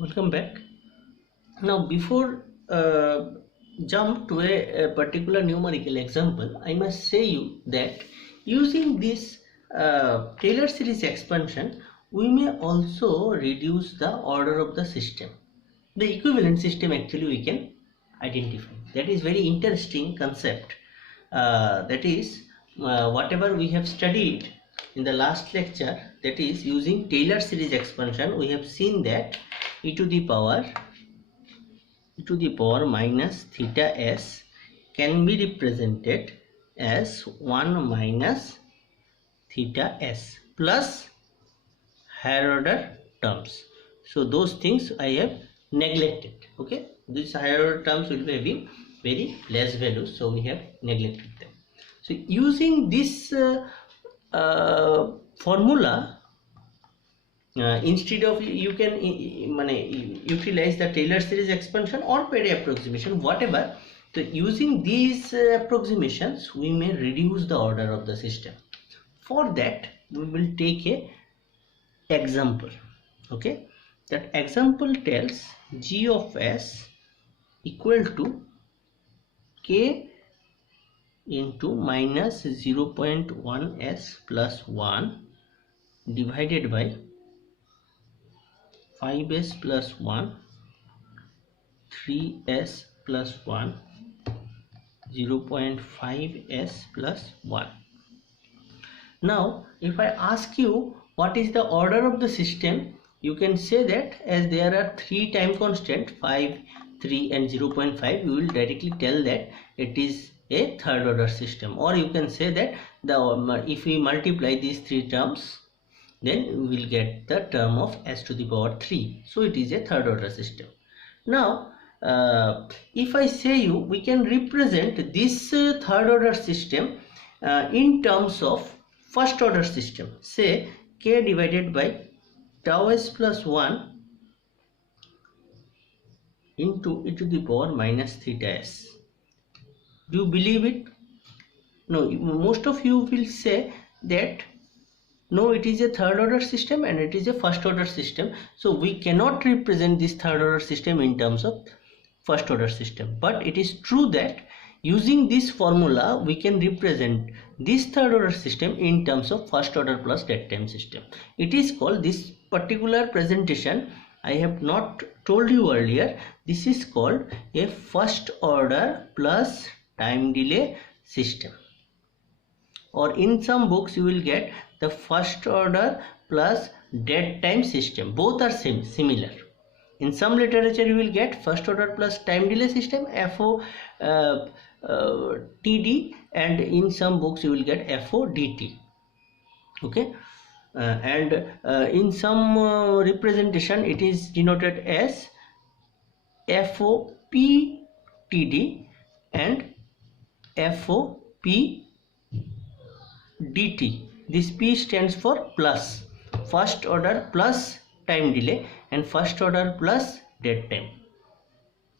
Welcome back. Now, before jump to a particular numerical example, I must say you that using this Taylor series expansion, we may also reduce the order of the system. The equivalent system actually we can identify. That is very interesting concept. That is whatever we have studied in the last lecture, that is using Taylor series expansion, we have seen that e to the power minus theta s can be represented as 1 minus theta s plus higher order terms. So those things I have neglected. Okay, these higher order terms will be having very less values, so we have neglected them. So using this formula, instead of you can utilize the Taylor series expansion or Perry approximation, whatever. So using these approximations, we may reduce the order of the system. For that, we will take a example. Okay, that example tells g of s equal to k into minus 0.1 s plus 1 divided by 5s plus 1, 3s plus 1, 0.5s plus 1. Now, if I ask you what is the order of the system, you can say that as there are three time constant 5, 3 and 0.5, you will directly tell that it is a third order system, or you can say that if we multiply these three terms, then we will get the term of s to the power 3. So it is a third order system. Now, if I say you, we can represent this third order system in terms of first order system. Say k divided by tau s plus 1 into e to the power minus theta s. Do you believe it? No, most of you will say that no, it is a third order system and it is a first order system. So we cannot represent this third order system in terms of first order system. But it is true that using this formula, we can represent this third order system in terms of first order plus dead time system. It is called, this particular presentation I have not told you earlier, this is called a first order plus time delay system. Or in some books you will get the first order plus dead time system. Both are similar. In some literature you will get first order plus time delay system, FOTD, and in some books you will get FODT. Okay, and in some representation it is denoted as FOPTD and FOP dt. This P stands for plus, first order plus time delay and first order plus dead time.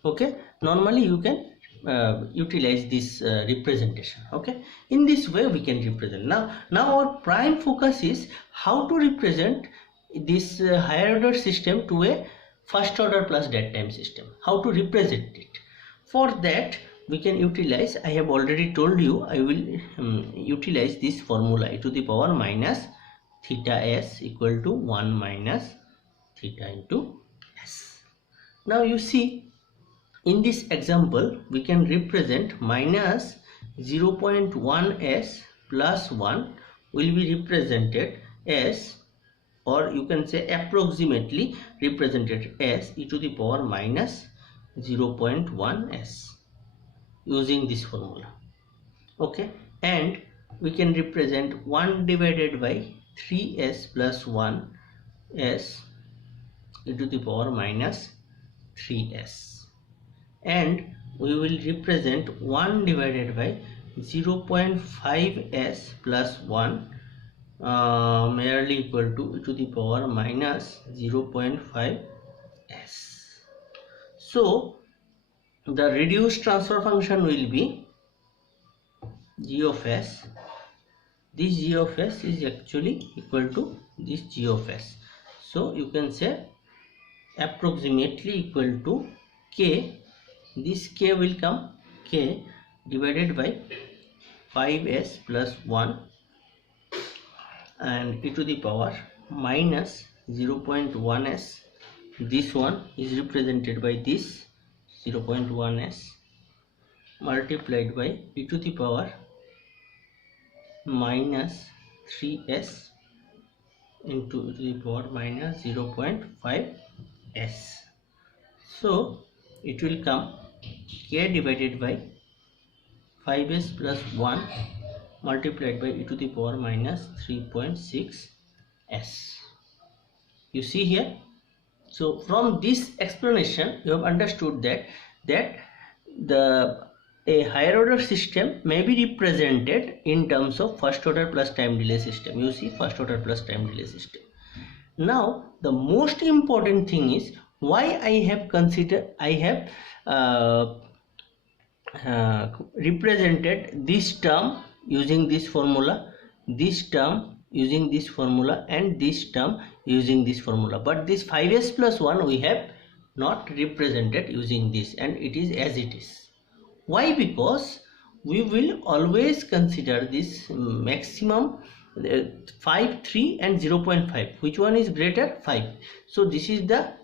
Okay, normally you can utilize this representation. Okay, in this way we can represent. Now our prime focus is how to represent this higher order system to a first order plus dead time system. How to represent it? For that we can utilize, I have already told you, I will utilize this formula e to the power minus theta s equal to 1 minus theta into s. Now you see, in this example we can represent minus 0.1 s plus 1 will be represented as, or you can say approximately represented as e to the power minus 0.1 s using this formula. Okay, and we can represent 1 divided by 3s plus 1 s e to the power minus 3s, and we will represent 1 divided by 0.5s plus 1 merely equal to e to the power minus 0.5s. So the reduced transfer function will be g of s. This g of s is actually equal to this g of s. So you can say approximately equal to k. This k will come k divided by 5s plus 1 and e to the power minus 0.1s. This one is represented by this 0.1s multiplied by e to the power minus 3s into e to the power minus 0.5s. So it will come k divided by 5s plus 1 multiplied by e to the power minus 3.6s. You see here. So from this explanation you have understood that a higher order system may be represented in terms of first order plus time delay system. You see, first order plus time delay system. Now the most important thing is why I have represented this term using this formula, this term using this formula, and this term using this formula, but this 5s plus 1 we have not represented using this, and it is as it is. Why? Because we will always consider this maximum 5, 3 and 0.5. which one is greater? 5. So this is the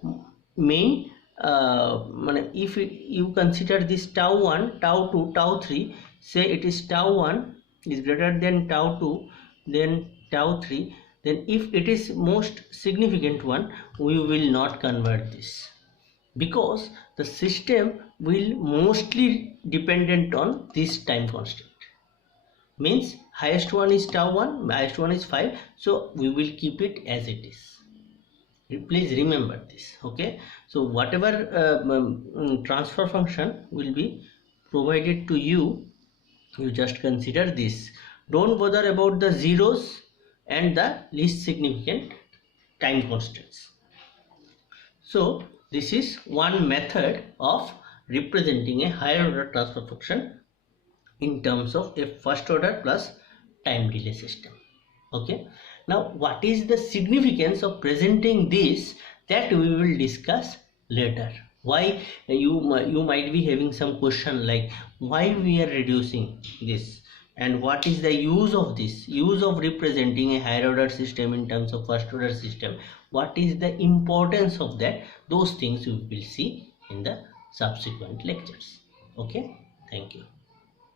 main if you consider this tau 1, tau 2, tau 3, say it is tau 1 is greater than tau 2, then tau 3, then if it is most significant one, we will not convert this, because the system will mostly dependent on this time constant. Means highest one is tau 1, highest one is 5, so we will keep it as it is. Please remember this. Okay, so whatever transfer function will be provided to you, you just consider this. Don't bother about the zeros and the least significant time constants. So this is one method of representing a higher order transfer function in terms of a first order plus time delay system. Okay, now what is the significance of presenting this, that we will discuss later. Why you might be having some question like why we are reducing this, and what is the use of this, use of representing a higher order system in terms of first order system, what is the importance of that. Those things we will see in the subsequent lectures. Okay, thank you.